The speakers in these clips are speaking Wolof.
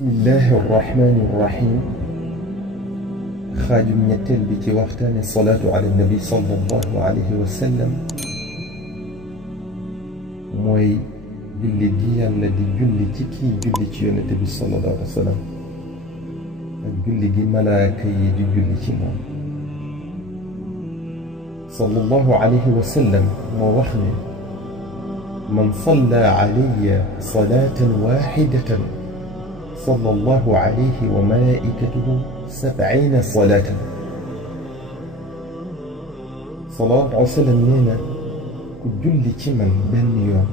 bismillahi irrahmani irrahim xaajum ñetteel bi ci waxtaane salaatu ala nabi sallallahu alayhi wa sallam mooy julli gi yàlla di julli ci kii julli ci yonente bi sallallahu alayhi wa sallam ak julli gi malaaka yi di julli ci moom sallallahu alayhi wa sallam moo wax ne man salla alayya salaatan waaxidatan صلى الله عليه وملائكته 70 صلاة صلى الله عليه وسلم نينا كجولي تي من بن يوم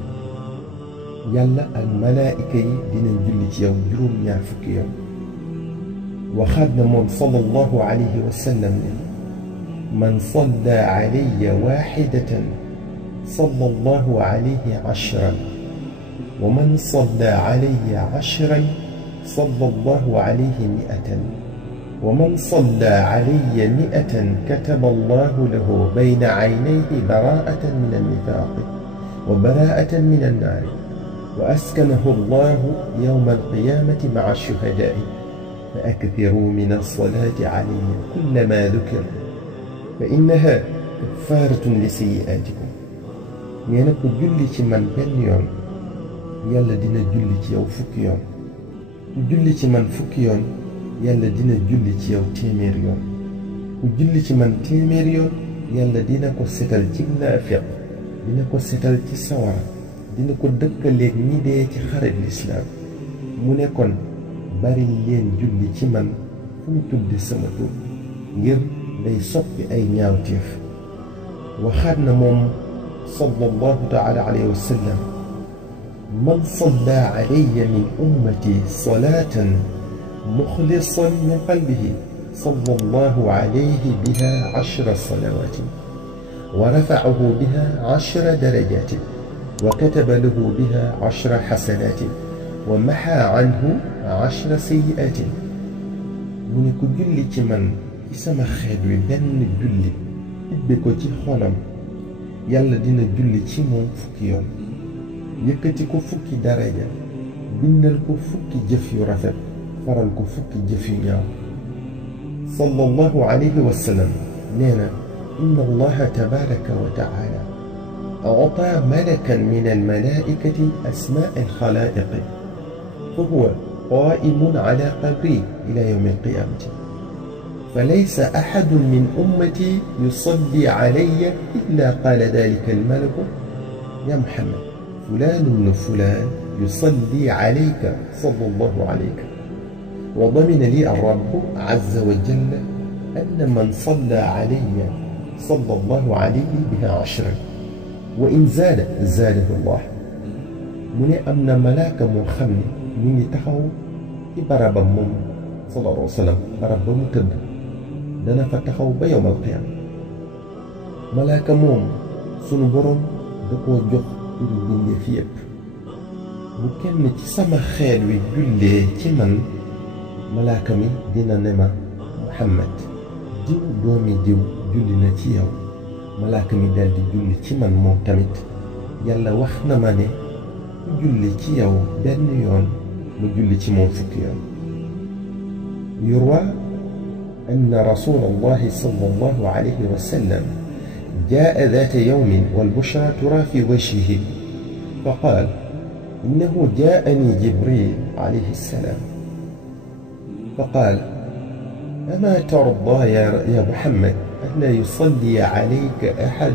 يالا الملائكة دينا جولي تي يوم جروم ñaar fukki yoon وخادنا موم صلى الله عليه وسلم من صلى علي واحدة صلى الله عليه 10 ومن صلى علي 10 صلى الله عليه 100 ومن صلى علي 100 كتب الله له بين عينيه براءة من النفاق وبراءة من النار وأسكنه الله يوم القيامة مع الشهداء فأكثروا من الصلاة عليه كلما ذكر فإنها كفارة لسيئاتكم نينك جلي من بن يوم يلا دينا جلي يو فك يوم ku julli ci man fukki yoon yàlla dina julli ci yow téeméer yoon ku julli ci man téeméer yoon yàlla dina ko setal ci naafiq dina ko setal ci sawara dina ko dëkkaleeg ñi dee ci xare lislaam mu ne kon bari leen julli ci man fu mu tudde sama tur ngir day soppi ay ñaawteef waxaat na moom sallallahu taala alayhi wa sallam من صلى علي من أمتي صلاة مخلصا من قلبه صلى الله عليه بها 10 صلوات ورفعه بها 10 درجات وكتب له بها 10 حسنات ومحى عنه 10 سيئات من كجلي من اسم خير بن جلي بكو تي خولم يالا دينا جلي تي موم فكي يوم yëkkati ko fukki daraja bindal ko fukki jëf yu rafet faral ko fukki jëf yu ñaaw sallallahu alayhi wa sallam nee na inna allaha tabaraka wa taala أعطى ملكا من الملائكة أسماء الخلائق فهو قائم على قبري إلى يوم القيامة فليس أحد من أمتي يصلي علي إلا قال ذلك الملك يا محمد فلان بن فلان يصلي عليك صلى الله عليك وضمن لي الرب عز وجل أن من صلى علي صلى الله عليه بها 10 وإن زاد زاده الله من أمن ملاك مخمن من تخو برب مم صلى الله عليه وسلم برب متد دنا فتخو بيوم القيامة ملاك مم سنبرم دكو جخ pour bindee fi yëpp bu kenn ci sama xeet wi jullee ci man malaaka mi dina ne ma Muhammad diw doomi diw julli na ci yow malaaka mi daal di julli ci man moom tamit yàlla wax na ma ne ku julli ci yow benn yoon mu julli ci moom fukki yoon yurwa anna rasulallahi sallallahu alayhi wa sallam جاء ذات يوم والبشرى ترى في وجهه فقال إنه جاءني جبريل عليه السلام فقال أما ترضى يا محمد ألا يصلي عليك أحد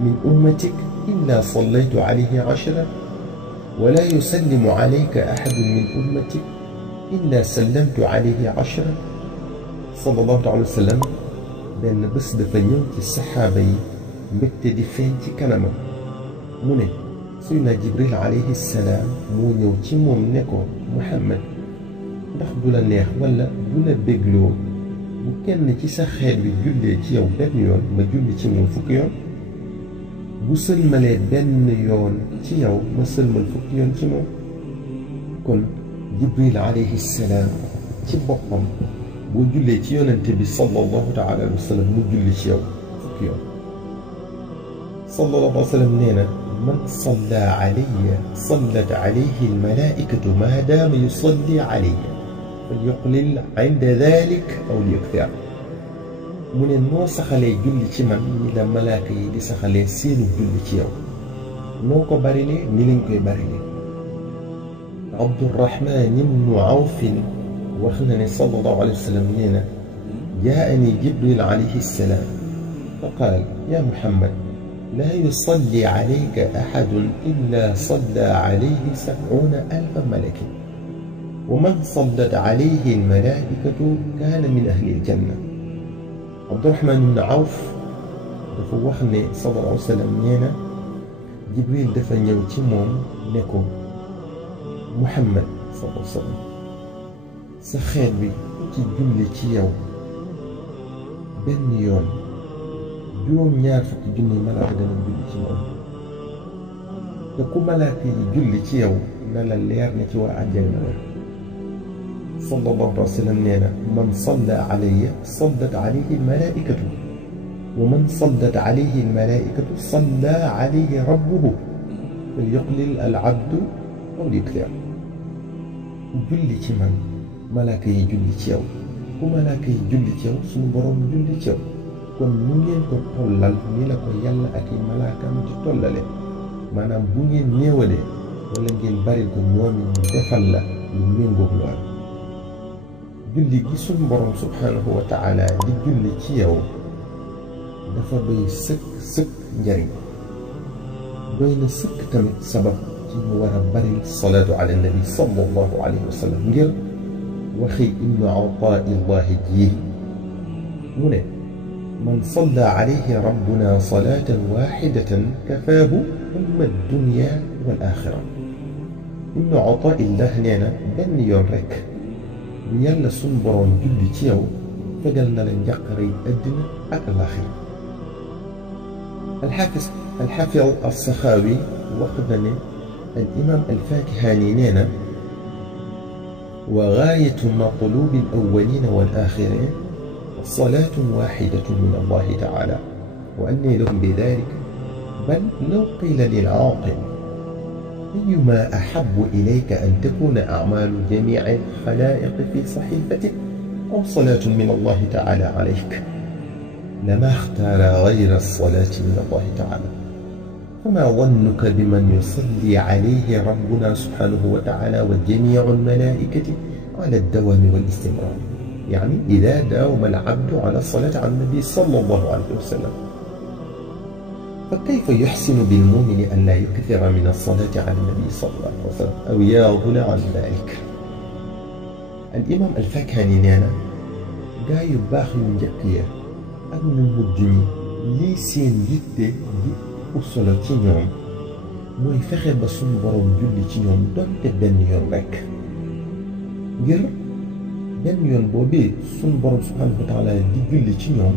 من أمتك إلا صليت عليه 10 ولا يسلم عليك أحد من أمتك إلا سلمت عليه 10 صلى الله عليه وسلم benn bés dafa ñëw ci saxaaba yi mbégte di feeñ ci kanamam mu ne Seydina Jibril alayhi salaam moo ñëw ci moom ne ko Muhammad ndax du la neex wala du la bégloo bu kenn ci sa xeet wi jullee ci yow benn yoon ma julli ci moom fukki yoon bu sëlmalee benn yoon ci yow ma sëlmal fukki yoon ci moom kon Jibril alayhi salaam ci boppam boo jullee ci yonente bi sallallahu taala alayhi wa sallam mu julli ci yow fukki yoon sallallahu alayhi wa sallam nee na من صلى علي صلت عليه الملائكة ما دام يصلي علي فليقلل عند ذلك أو ليكثر mu ne noo saxalee julli ci man ni la malaaka yi di saxalee seenu julli ci yow noo ko barilee ni lañ koy barilee Abdurrahman ibnu Awfin wax na ne sallallahu alayhi wa sallam nee na jaa'ani Jibril alayhi salaam fa qaal yaa Muhammad laa yusalli alayka ahadun illaa sallaa alayhi 70,000 malakin wa man sallat alayhi al-malaa'ikatu kaana min ahli al-janna Abdurrahman ibn Awf dafa wax ne sallallahu alayhi wa sallam nee na Jibril dafa ñëw ci moom ne ko Muhammad sallallahu alayhi wa sallam sa xeet bi ci julli ci yow benn yoon juróom-ñaar fukki junni malaaka dana julli ci moom te ku malaaka yi julli ci yow na la leer ne ci waa àjjana la sallallahu alayhi wa sallam nee na man salla alayya sallat alayhi almalaikatu wa man sallat alayhi almalaikatu salla alayhi rabbuhu falyuqlil alabdu aw liyukthir julli ci man malaaka yi julli ci yow ku malaaka yi julli ci yow suñu borom julli ci yow kon mu ngeen ko tollal ni la ko yàlla ak i malaakaam ci tollale maanaam bu ngeen néewalee wala ngeen bari ko ñoom ñu defal la lu méngoog loolu julli gi suñu borom subhanahu wa taala di julli ci yow dafa doy sëkk njariñ doy na sëkk tamit sabab ci ñu war a bari salaatu ala nabi sallallahu alayhi wa sallam ngir waxi ibnu Ataa'illahi ji mu ne man salla alayhi rabbuna salaatan waahidatan kafaahu hamma dunya wal aaxira ibnu Ataa'illah nee na benn yoon rek bu yàlla suñ boroom julli ci yow fegal na la njàqare yi àddina ak alaaxira alxaafiz as-Saxaawi wax na ne al imaam al-Faakihaani nee na wa gaayatu matluubi al-awwaliina wal aaxiriin salaatun waahidatun min Allaahi ta'aalaa wa annii lahum bidaalika bal law qiila lil-aaqil ayyumaa ahabbu ilayka an takuuna a'maalu jamii'i al-xalaa'iqi fii saxiifatik aw salaatun min Allaahi ta'aalaa alayk lamaa ixtaara gayra as-salaati min Allaahi ta'aalaa فما ظنك بمن يصلي عليه ربنا سبحانه وتعالى وجميع الملائكة على الدوام والاستمرار يعني إذا داوم العبد على الصلاة على النبي صلى الله عليه وسلم فكيف يحسن بالمؤمن أن لا يكثر من الصلاة على النبي صلى الله عليه وسلم أو يغفل عن ذلك الإمام الفاكهاني نانا gaa yu baax yu njëkk ya ak ñu mujj ñi lii seen yitte solo ci ñoom mooy fexe ba suñu borom julli ci ñoom donte benn yoon rekk ngir benn yoon boobee suñu borom subhanahu wa taala di julli ci ñoom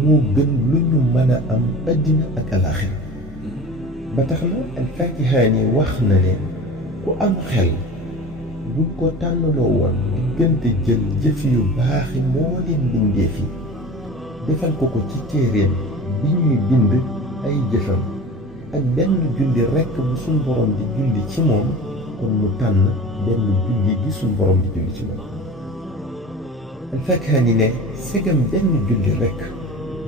moo gën lu ñu mën a am addina ak alaxira ba tax na al-Faakihaani wax na ne ku am xel bu ko tànnaloo woon diggante jël jëf yu baaxi moo leen bindee fi defal ko ko ci téeréem bi ñuy bind ay jëfam ak benn julli rekk bu suñ borom di julli ci moom kon mu tànn benn julli gi suñ borom di julli ci moom al-Faakihaani ne segam benn julli rekk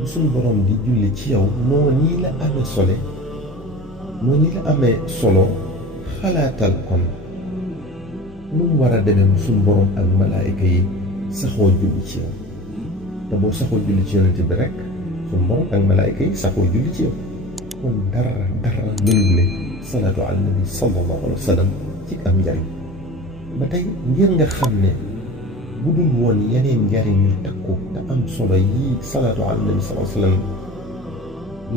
bu suñ borom di julli ci yow noo nii la amee solo xalaatal kon lu mu war a demee bu suñ borom ak malaayika yi saxoo julli ci yow te boo saxoo julli ci yonent bi rekk suñ borom ak malaayika yi saxoo julli ci yow kon dara mënul ne salaatu ala nabi sallallahu alayhi wa sallam ci am njariñ ba tey ngir nga xam ne bu dul woon yeneen njariñ yu takku te am solo yii salaatu ala nabi sallallahu alayhi wa sallam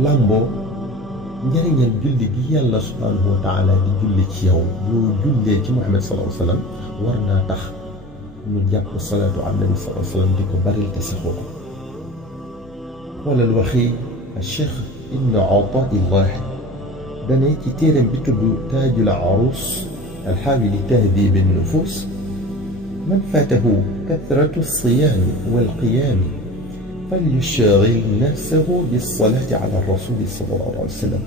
làmboo njariñal julli gi yàlla subhanahu wa taala di julli ci yow yoo jullee ci Muhammad sallallahu alayhi wa sallam war naa tax ñu jàpp salaatu ala nabi sallallahu alayhi wa sallam di ko baril te saxoo ko xoolal waxi Cheikh Ibn Ataa'illah dane ci téeram bi tudd Taajul Aruus alxaawi li tahdiibi nufuus man faatahu kathratu siyaami wal qiyaami falyushghil nafsahu bis-salaati ala rasuuli sallallahu alayhi wa sallam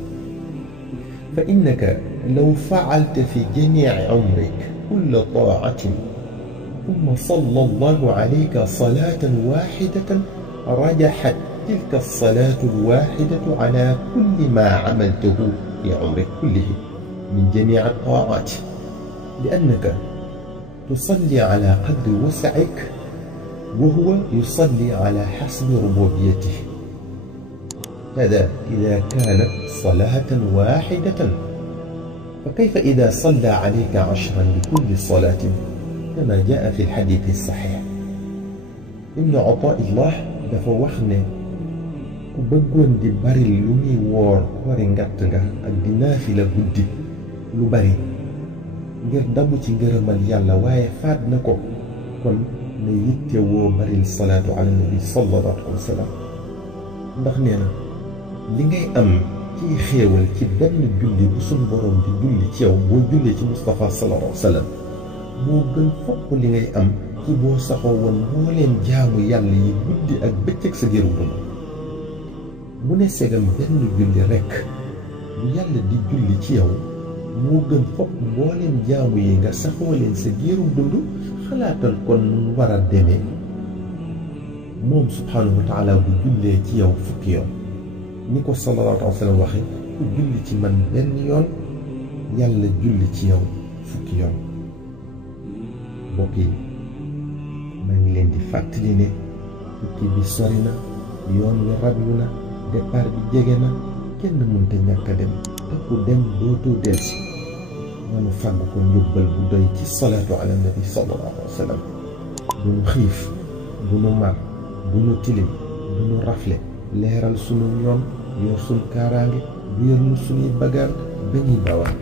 فإنك لو فعلت في جميع عمرك كل طاعة ثم صلى الله عليك صلاة واحدة رجحت تلك الصلاة الواحدة على كل ما عملته في عمرك كله من جميع الطاعات، لأنك تصلي على قدر وسعك وهو يصلي على حسب ربوبيته. هذا إذا كانت صلاة واحدة، فكيف إذا صلى عليك 10 لكل صلاة كما جاء في الحديث الصحيح؟ ابن عطاء الله dafa wax ne ku bëggoon di bari lu muy woor koori ngatt nga ak di naafila guddi lu bari ngir dabu ci ngërëmal yàlla waaye faat na ko, kon na yitte woo baril salaatu ala nabi sallallahu alayhi wa sallam. ndax nee na li ngay am ciy xéewal ci benn julli bu suñ borom di julli ci yow boo jullee ci Mustafa sallallahu alayhi wa sallam moo gën fopp li ngay am ci boo saxoo woon moo leen jaamu yàlla yi guddi ak bëccëg sa géeru dund. mu ne segam benn julli rekk bu yàlla di julli ci yow moo gën fopp mbooleem jaamu yi nga saxoo leen sa géeru dund, xalaatal kon nu war a demee moom subhaanahu wa taala bu jullee ci yow fukki yoon ni ko sallallahu alayhi wa sallam waxe ku julli ci man benn yoon yàlla julli ci yow fukki yoon. mbokk yi maa ngi leen di fàttali ne tukki bi sori na, yoon wi raglu na, départ bi jege na, kenn mënta ñàkk a dem te ku dem dootoo delsi. nanu fàgg ko yóbbal bu doy ci salaatu ala nabi sallallahu alayhi wa sallam. bu nu xiif, bu nu mar, bu nu tilim, bu nu rafle, leeral sunu yoon, yor sunu kaaraange, bu yor nu sunuy bagaan ba ñuy bawaan.